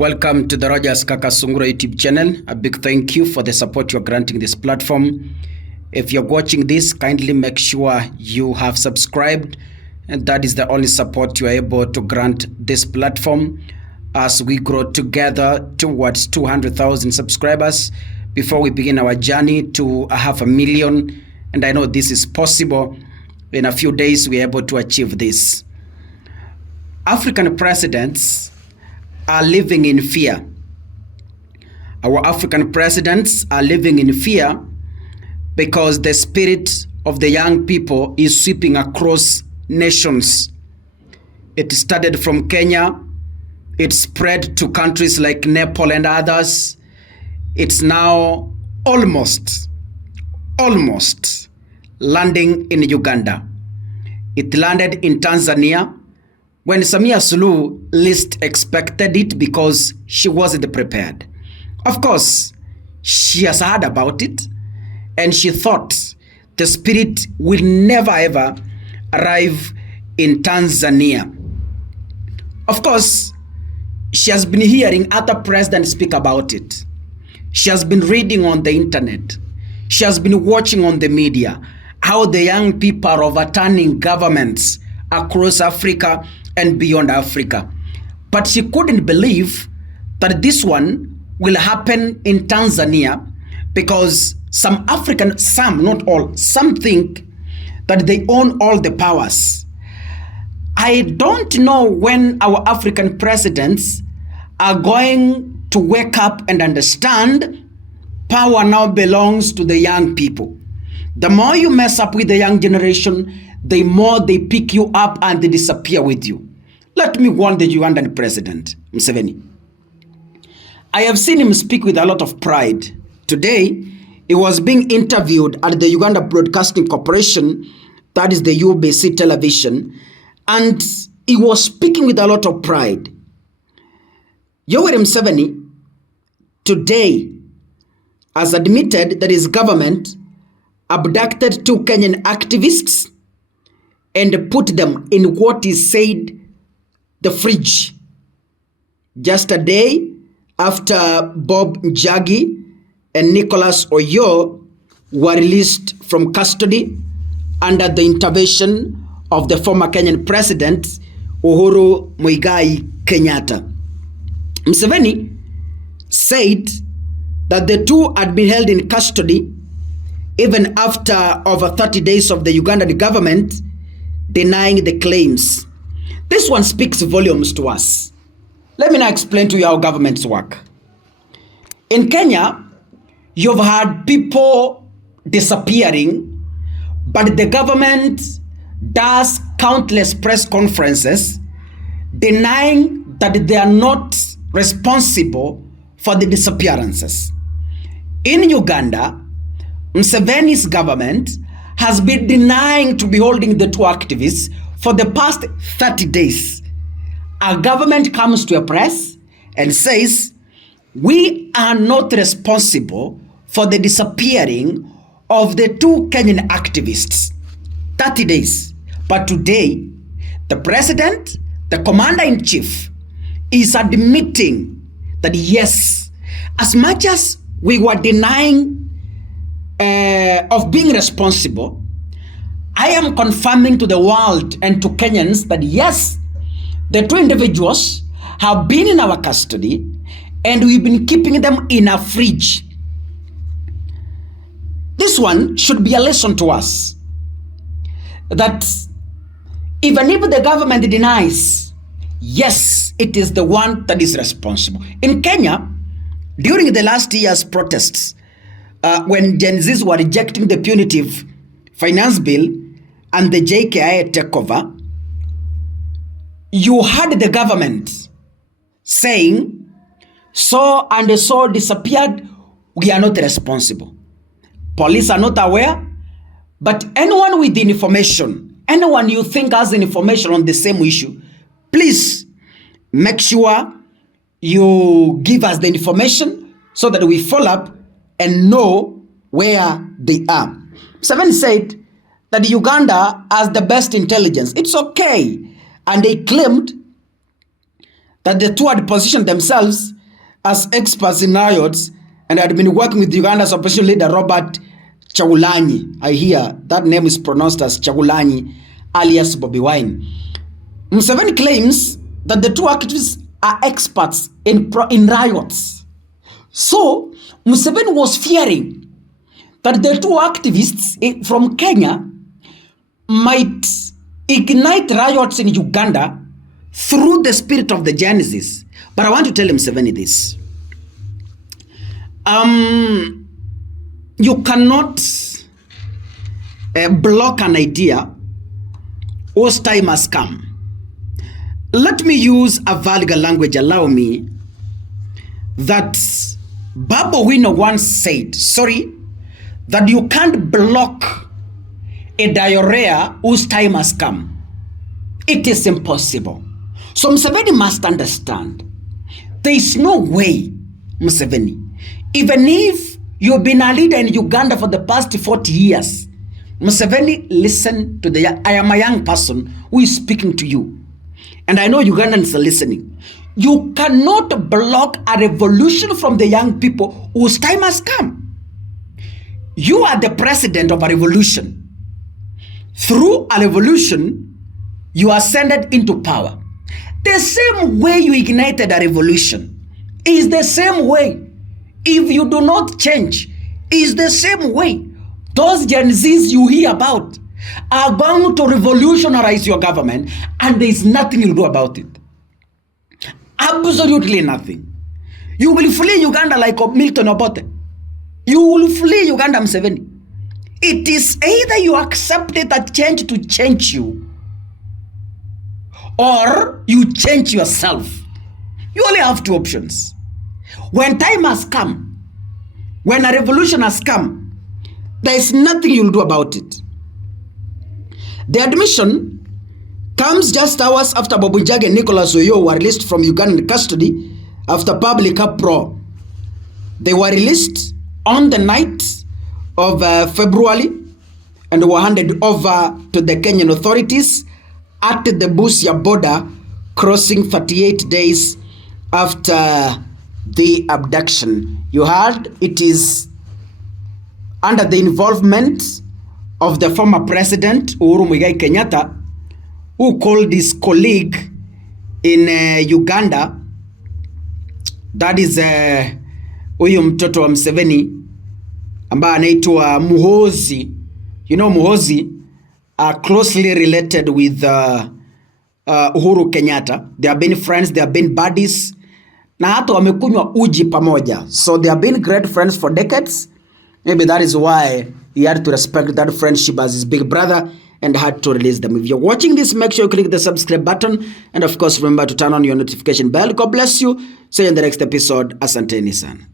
Welcome to the Rogers Kakasungura YouTube channel. A big thank you for the support you're granting this platform. If you're watching this, kindly make sure you have subscribed, and that is the only support you are able to grant this platform as we grow together towards 200,000 subscribers before we begin our journey to 500,000. And I know this is possible. In a few days, we are able to achieve this. African presidents are living in fear. Our African presidents are living in fear because the spirit of the young people is sweeping across nations. It started from Kenya. It spread to countries like Nepal and others. It's now almost landing in Uganda. It landed in Tanzania when Samia Suluhu least expected it because she wasn't prepared. Of course, she has heard about it and she thought the spirit will never ever arrive in Tanzania. Of course, she has been hearing other presidents speak about it. She has been reading on the internet. She has been watching on the media how the young people are overturning governments across Africa and beyond Africa. But she couldn't believe that this one will happen in Tanzania because some, not all, some think that they own all the powers. I don't know when our African presidents are going to wake up and understand power now belongs to the young people. The more you mess up with the young generation, the more they pick you up and they disappear with you. Let me warn the Ugandan president, Museveni. I have seen him speak with a lot of pride. Today, he was being interviewed at the Uganda Broadcasting Corporation, that is the UBC television, and he was speaking with a lot of pride. Yoweri Museveni today has admitted that his government abducted 2 Kenyan activists and put them in what is said the fridge. Just a day after Bob Njagi and Nicholas Oyo were released from custody under the intervention of the former Kenyan president Uhuru Muigai Kenyatta. Museveni said that the two had been held in custody even after over 30 days of the Ugandan government denying the claims. This one speaks volumes to us. Let me now explain to you how governments work. In Kenya, you've had people disappearing, but the government does countless press conferences denying that they are not responsible for the disappearances. In Uganda, Museveni's government has been denying to be holding the 2 activists for the past 30 days. Our government comes to a press and says, we are not responsible for the disappearing of the 2 Kenyan activists. 30 days. But today, the president, the commander-in-chief, is admitting that yes, as much as we were denying of being responsible, I am confirming to the world and to Kenyans that yes, the 2 individuals have been in our custody and we've been keeping them in a fridge. This one should be a lesson to us that even if the government denies, yes, it is the one that is responsible. In Kenya, during the last year's protests, when Gen Zs were rejecting the punitive finance bill and the JKIA takeover, you heard the government saying, so and so disappeared, we are not responsible. Police are not aware, but anyone with the information, anyone you think has information on the same issue, please make sure you give us the information so that we follow up and know where they are. Museveni said that Uganda has the best intelligence. It's okay. And they claimed that the two had positioned themselves as experts in riots and had been working with Uganda's opposition leader Robert Chagulanyi. I hear that name is pronounced as Chagulanyi, alias Bobby Wine. Museveni claims that the two activists are experts in riots. So Museveni was fearing that the two activists from Kenya might ignite riots in Uganda through the spirit of the Genesis. But I want to tell Museveni this. You cannot block an idea whose time has come. Let me use a vulgar language, allow me, that Babu Wino once said, that you can't block a diarrhea whose time has come. It is impossible. So Museveni must understand, there is no way, Museveni, even if you've been a leader in Uganda for the past 40 years, Museveni, listen to I am a young person who is speaking to you. And I know Ugandans are listening. You cannot block a revolution from the young people whose time has come. You are the president of a revolution. Through a revolution, you are ascended into power. The same way you ignited a revolution is the same way. If you do not change, is the same way. Those Gen Zs you hear about are going to revolutionize your government, and there is nothing you'll do about it. Absolutely nothing. You will flee Uganda like Milton Obote. You will flee Uganda, Museveni. It is either you accept that change to change you, or you change yourself. You only have two options. When time has come, when a revolution has come, there is nothing you'll do about it. The admission comes just hours after Bobu Njagi and Nicholas Oyo were released from Ugandan custody after public uproar. They were released on the night of February and were handed over to the Kenyan authorities at the Busia border, crossing 38 days after the abduction. You heard it is under the involvement of the former president Uhuru Muigai Kenyatta, who called his colleague in Uganda, that is huyu mtoto wa Museveni ambaye anaitwa Muhozi. You know Muhozi are closely related with Uhuru Kenyatta. They have been friends, they have been buddies, na hata wamekunywa uji pamoja. So they have been great friends for decades. Maybe that is why he had to respect that friendship as his big brother and had to release them. If you're watching this, make sure you click the subscribe button. And of course, remember to turn on your notification bell. God bless you. See you in the next episode. Asanteni sana.